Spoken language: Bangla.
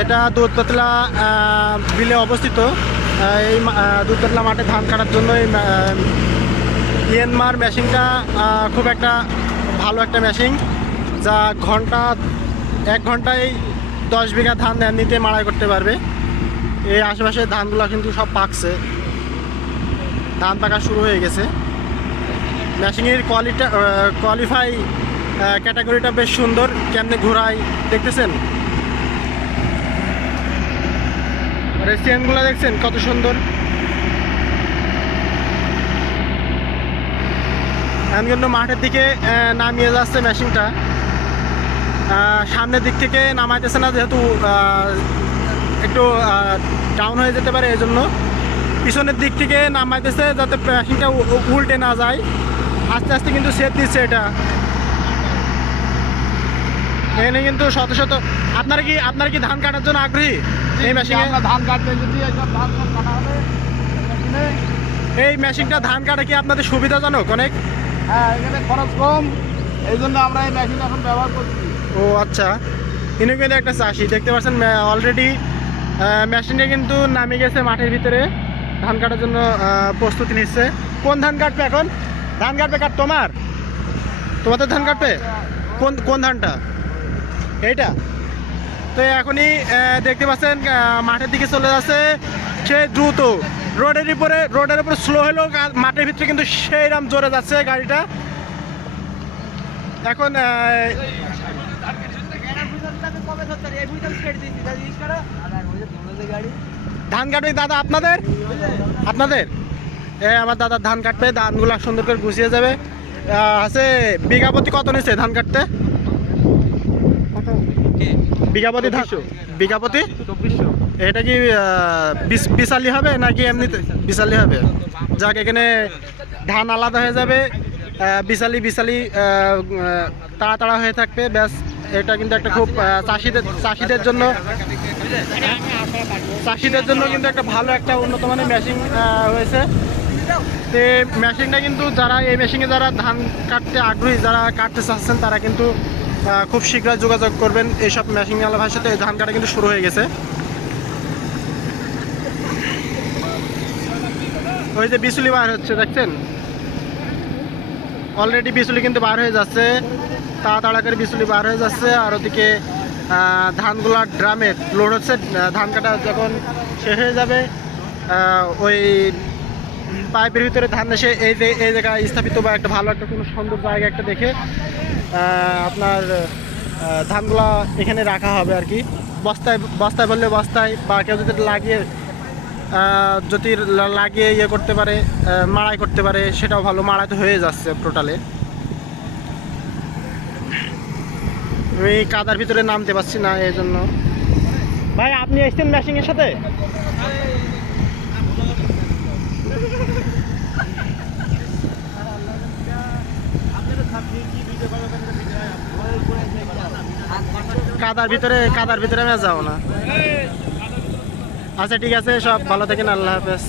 এটা দুধপাতলা বিলে অবস্থিত। এই দুধপাতলা মাঠে ধান কাটার জন্য এই ইয়েনমার মেশিনটা খুব একটা ভালো একটা মেশিন, যা এক ঘন্টায় 10 বিঘা ধান নিতে মাড়াই করতে পারবে। এই আশেপাশে ধানগুলো কিন্তু সব পাকছে, ধান পাকা শুরু হয়ে গেছে। মেশিনের কোয়ালিফাই ক্যাটাগরিটা বেশ সুন্দর, কেমনে ঘোরায় দেখতেছেন। চেনগুলো দেখছেন কত সুন্দর। এখন মাঠের দিকে নামিয়ে যাচ্ছে মেশিনটা, সামনের দিক থেকে নামাইতেছে না, যেহেতু একটু ডাউন হয়ে যেতে পারে, এই জন্য পিছনের দিক থেকে নামাইতেছে যাতে মেশিনটা উল্টে না যায়। আস্তে আস্তে কিন্তু সেট দিচ্ছে এটা। এখানে কিন্তু শত শত আপনার কি ধান কাটার জন্য আগ্রহী? এই মেশিনে ধান কাটতে যদি এইসব ধান কাটা হবে। এই মেশিনটা ধান কাটা কি আপনাদের সুবিধাজনক অনেক? হ্যাঁ, এখানে খরচ কম, এই জন্য আমরা এই মেশিন এখন ব্যবহার করছি। ও আচ্ছা, ইনি কিন্তু একটা চাষি, দেখতে পাচ্ছেন অলরেডি মেশিনে কিন্তু নামে গেছে মাঠের ভিতরে, ধান কাটার জন্য প্রস্তুতি নিচ্ছে। কোন ধান কাটবে এখন? ধান কাটবে তোমাদের ধান কাটবে? কোন ধানটা? এইটা তো এখনই দেখতে পাচ্ছেন মাঠের দিকে চলে যাচ্ছে সে দ্রুত। রোডের উপরে স্লো হলেও মাঠের ভিতরে কিন্তু সেইরকম জোরে যাচ্ছে গাড়িটা। এখন ধান কাটবে দাদা আপনাদের আমার দাদা ধান কাটবে, ধানগুলো সুন্দর করে গুছিয়ে যাবে। আছে বিঘাপতি কত নিচ্ছে ধান কাটতে? বিঘাপতি 2400। এটা কি বিশালি হবে নাকি এমনিতে? বিশালি হবে। যাক, এখানে ধান আলাদা হয়ে যাবে, বিশালি তাড়া হয়ে থাকবে ব্যাস। এটা কিন্তু একটা খুব চাষিদের জন্য কিন্তু একটা ভালো একটা উন্নত মানের মেশিন হয়েছে। তো মেশিনটা কিন্তু এই মেশিনে যারা ধান কাটতে আগ্রহী, যারা কাটতে চাচ্ছেন, তারা কিন্তু খুব শীঘ্রই যোগাযোগ করবেন। এইসব মেশিনওয়ালা ভাইয়ের সাথে ধান কাটা কিন্তু শুরু হয়ে গেছে। ওই যে বিচুলি বার হচ্ছে দেখছেন, অলরেডি বিচুলি কিন্তু বার হয়ে যাচ্ছে, তাড়াতাড়ি করে বিচুলি বার হয়ে যাচ্ছে। আর ওদিকে ধানগুলা ড্রামে লোড হচ্ছে। ধান কাটা যখন শেষ হয়ে যাবে, ওই পাইপের ভিতরে ধান এসে এই জায়গায় স্থাপিত বা একটা ভালো একটা কোনো সুন্দর জায়গা একটা দেখে আপনার ধানগুলা এখানে রাখা হবে আর কি। বস্তায় বললে বস্তায়, বা কেউ যদি লাগিয়ে ইয়ে করতে পারে, মাড়াই করতে পারে, সেটাও ভালো। মাড়াই তো হয়ে যাচ্ছে টোটালে। আমি কাদার ভিতরে নামতে পারছি না, এই জন্য। ভাই, আপনি এসছেন মেশিনের সাথে? কাদার ভিতরে আমি যাও না। আচ্ছা, ঠিক আছে, সব ভালো থাকেন, আল্লাহ হাফেজ।